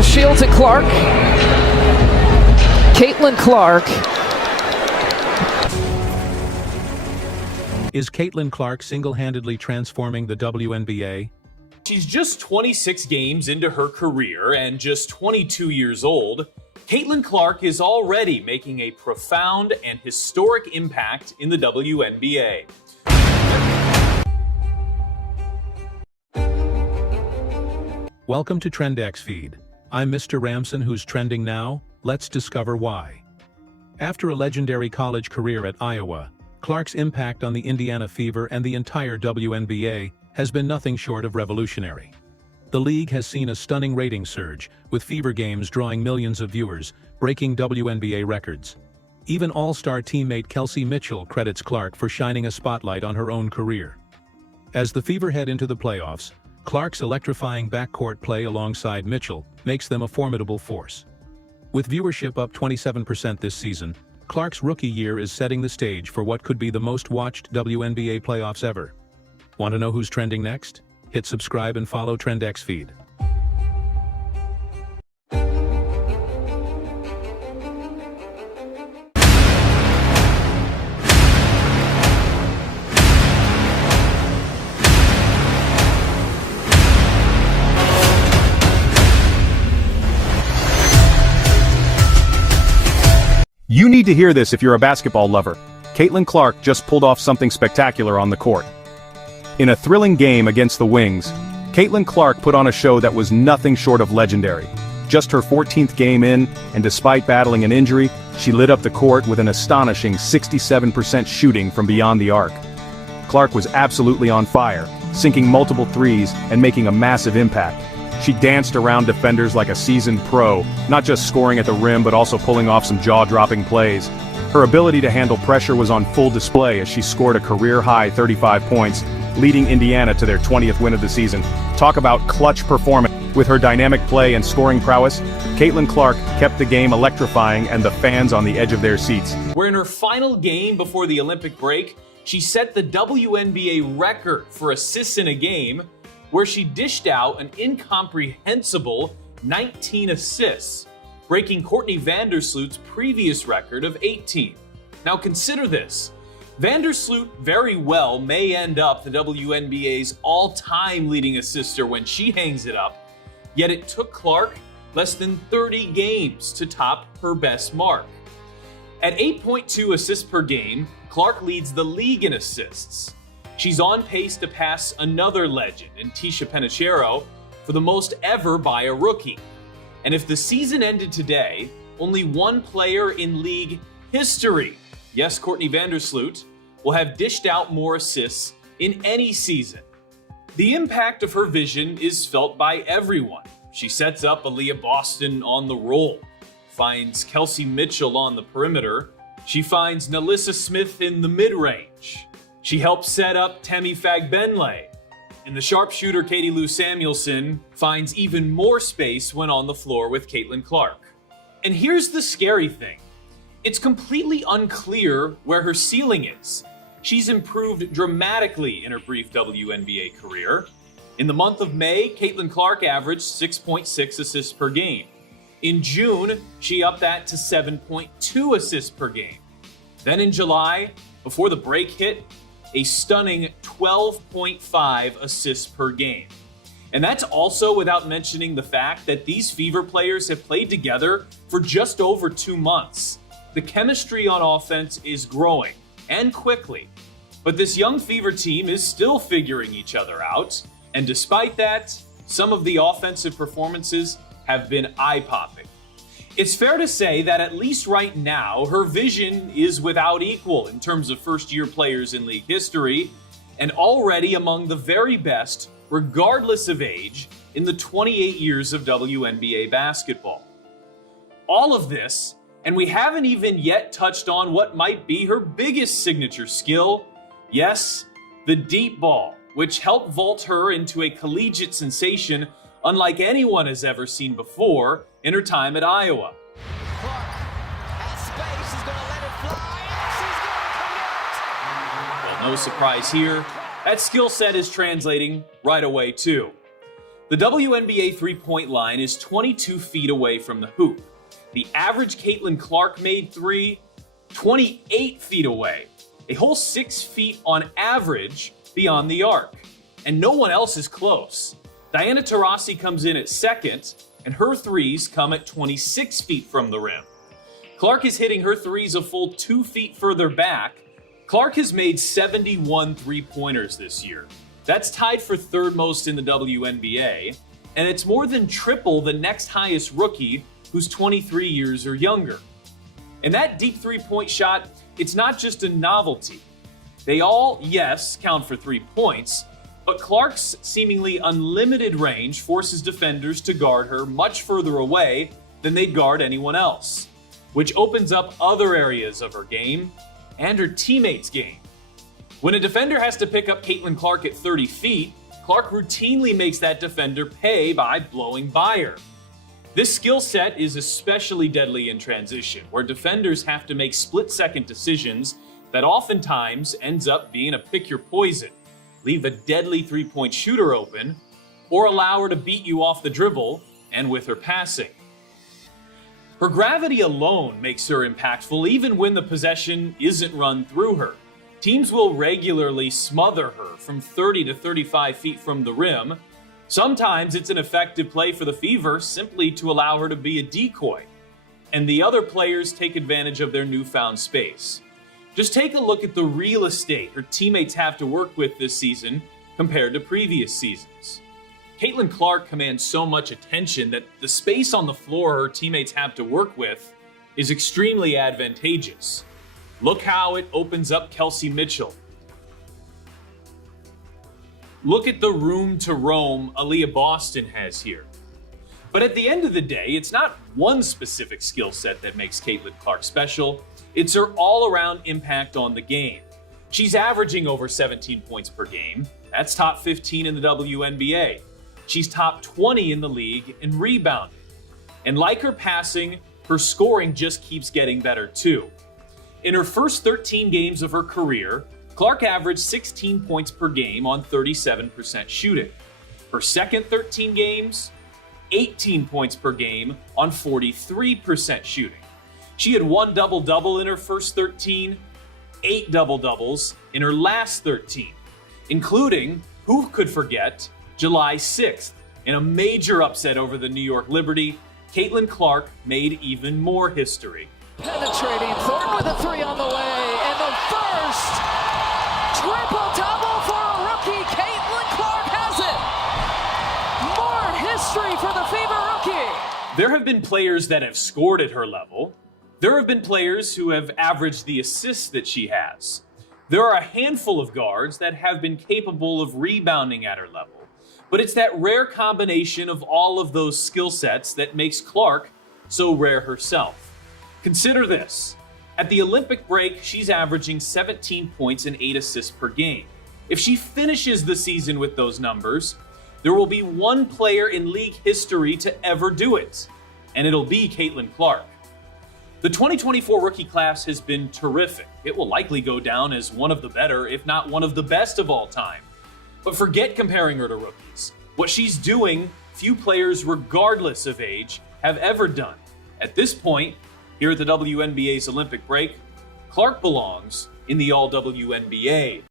to Shields and Clark. Caitlin Clark. Is Caitlin Clark single-handedly transforming the WNBA? She's just 26 games into her career and just 22 years old. Caitlin Clark is already making a profound and historic impact in the WNBA. Welcome to TrendxFeed. I'm Mr. Ramson, who's trending now. Let's discover why. After a legendary college career at Iowa, Clark's impact on the Indiana Fever and the entire WNBA has been nothing short of revolutionary. The league has seen a stunning rating surge, with Fever games drawing millions of viewers, breaking WNBA records. Even All-Star teammate Kelsey Mitchell credits Clark for shining a spotlight on her own career. As the Fever head into the playoffs, Clark's electrifying backcourt play alongside Mitchell makes them a formidable force. With viewership up 27% this season, Clark's rookie year is setting the stage for what could be the most watched WNBA playoffs ever. Want to know who's trending next? Hit subscribe and follow TrendxFeed. You need to hear this if you're a basketball lover. Caitlin Clark just pulled off something spectacular on the court. In a thrilling game against the Wings, Caitlin Clark put on a show that was nothing short of legendary. Just her 14th game in, and despite battling an injury, she lit up the court with an astonishing 67% shooting from beyond the arc. Clark was absolutely on fire, sinking multiple threes and making a massive impact. She danced around defenders like a seasoned pro, not just scoring at the rim but also pulling off some jaw-dropping plays. Her ability to handle pressure was on full display as she scored a career-high 35 points, leading Indiana to their 20th win of the season. Talk about clutch performance. With her dynamic play and scoring prowess, Caitlin Clark kept the game electrifying and the fans on the edge of their seats. Where in her final game before the Olympic break, she set the WNBA record for assists in a game, where she dished out an incomprehensible 19 assists, breaking Courtney Vandersloot's previous record of 18. Now consider this. Vandersloot very well may end up the WNBA's all-time leading assister when she hangs it up, yet it took Clark less than 30 games to top her best mark. At 8.2 assists per game, Clark leads the league in assists. She's on pace to pass another legend in Tisha Penicheiro for the most ever by a rookie. And if the season ended today, only one player in league history, yes, Courtney Vandersloot, will have dished out more assists in any season. The impact of her vision is felt by everyone. She sets up Aaliyah Boston on the roll, finds Kelsey Mitchell on the perimeter, she finds Nalissa Smith in the mid-range. She helps set up Temi Fagbenle, and the sharpshooter Katie Lou Samuelson finds even more space when on the floor with Caitlin Clark. And here's the scary thing. It's completely unclear where her ceiling is. She's improved dramatically in her brief WNBA career. In the month of May, Caitlin Clark averaged 6.6 assists per game. In June, she upped that to 7.2 assists per game. Then in July, before the break hit, a stunning 12.5 assists per game. And that's also without mentioning the fact that these Fever players have played together for just over 2 months. The chemistry on offense is growing, and quickly. But this young Fever team is still figuring each other out, and despite that, some of the offensive performances have been eye-popping. It's fair to say that at least right now, her vision is without equal in terms of first-year players in league history, and already among the very best, regardless of age, in the 28 years of WNBA basketball. All of this, and we haven't even yet touched on what might be her biggest signature skill, yes, the deep ball, which helped vault her into a collegiate sensation unlike anyone has ever seen before in her time at Iowa. Clark has space, he's gonna let it fly, and she's gonna connect! Well, no surprise here, that skill set is translating right away too. The WNBA three-point line is 22 feet away from the hoop. The average Caitlin Clark made three, 28 feet away, a whole 6 feet on average beyond the arc. And no one else is close. Diana Taurasi comes in at second, and her threes come at 26 feet from the rim. Clark is hitting her threes a full 2 feet further back. Clark has made 71 three-pointers this year. That's tied for third most in the WNBA, and it's more than triple the next highest rookie who's 23 years or younger. And that deep three-point shot, it's not just a novelty. They all, yes, count for 3 points, but Clark's seemingly unlimited range forces defenders to guard her much further away than they'd guard anyone else, which opens up other areas of her game and her teammates' game. When a defender has to pick up Caitlin Clark at 30 feet, Clark routinely makes that defender pay by blowing by her. This skill set is especially deadly in transition, where defenders have to make split-second decisions that oftentimes ends up being a pick your poison, leave a deadly three-point shooter open, or allow her to beat you off the dribble and with her passing. Her gravity alone makes her impactful even when the possession isn't run through her. Teams will regularly smother her from 30 to 35 feet from the rim. Sometimes it's an effective play for the Fever simply to allow her to be a decoy, and the other players take advantage of their newfound space. Just take a look at the real estate her teammates have to work with this season compared to previous seasons. Caitlin Clark commands so much attention that the space on the floor her teammates have to work with is extremely advantageous. Look how it opens up Kelsey Mitchell. Look at the room to roam Aaliyah Boston has here. But at the end of the day, it's not one specific skill set that makes Caitlin Clark special. It's her all-around impact on the game. She's averaging over 17 points per game. That's top 15 in the WNBA. She's top 20 in the league in rebounding. And like her passing, her scoring just keeps getting better too. In her first 13 games of her career, Clark averaged 16 points per game on 37% shooting. Her second 13 games, 18 points per game on 43% shooting. She had 1 double-double in her first 13, 8 double-doubles in her last 13, including, who could forget, July 6th. In a major upset over the New York Liberty, Caitlin Clark made even more history. Penetrating, Thornton with a three on the way, and the first triple-double for a rookie. Caitlin Clark has it. More history for the Fever rookie. There have been players that have scored at her level. There have been players who have averaged the assists that she has. There are a handful of guards that have been capable of rebounding at her level. But it's that rare combination of all of those skill sets that makes Clark so rare herself. Consider this. At the Olympic break, she's averaging 17 points and 8 assists per game. If she finishes the season with those numbers, there will be one player in league history to ever do it, and it'll be Caitlin Clark. The 2024 rookie class has been terrific. It will likely go down as one of the better, if not one of the best of all time. But forget comparing her to rookies. What she's doing, few players, regardless of age, have ever done. At this point, here at the WNBA's Olympic break, Clark belongs in the All-WNBA.